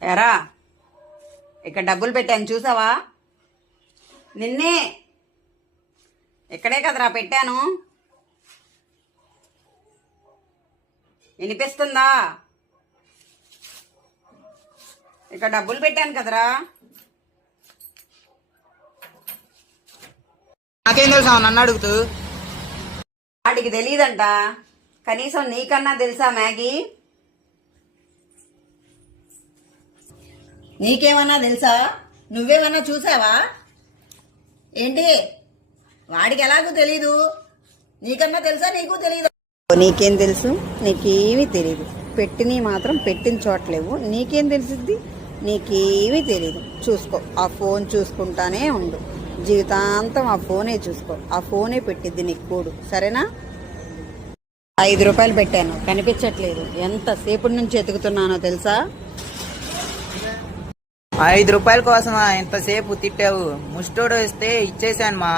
ఎరా ఇక్కడ డబ్బులు పెట్టాను చూసావా? నిన్నే ఇక్కడే కదరా పెట్టాను. వినిపిస్తుందా? ఇక్కడ డబ్బులు పెట్టాను కదరా. నాకేం తెలుసా నన్ను అడుగుతూ? వాడికి తెలియదంట. కనీసం నీకన్నా తెలుసా మ్యాగీ? నీకేమన్నా తెలుసా? నువ్వేమన్నా చూసావా ఏంటి? వాడికి ఎలాగూ తెలీదు, నీకన్నా తెలుసా? నీకు తెలీదు. నీకేం తెలుసు? నీకేమీ తెలీదు. పెట్టిని మాత్రం పెట్టిన చోట్లేవు. నీకేం తెలుసుద్ది? నీకేమీ తెలీదు. చూసుకో, ఆ ఫోన్ చూసుకుంటానే ఉండు. జీవితాంతం ఆ ఫోనే చూసుకో. ఆ ఫోనే పెట్టిద్ది నీకు కూడు. సరేనా? 5 రూపాయలు పెట్టాను, కనిపించట్లేదు. ఎంతసేపటి నుంచి ఎతుకుతున్నానో తెలుసా? 5 రూపాయల కోసమా ఎంతసేపు తిట్టావు? ముష్టోడు వస్తే ఇచ్చేసాను మా.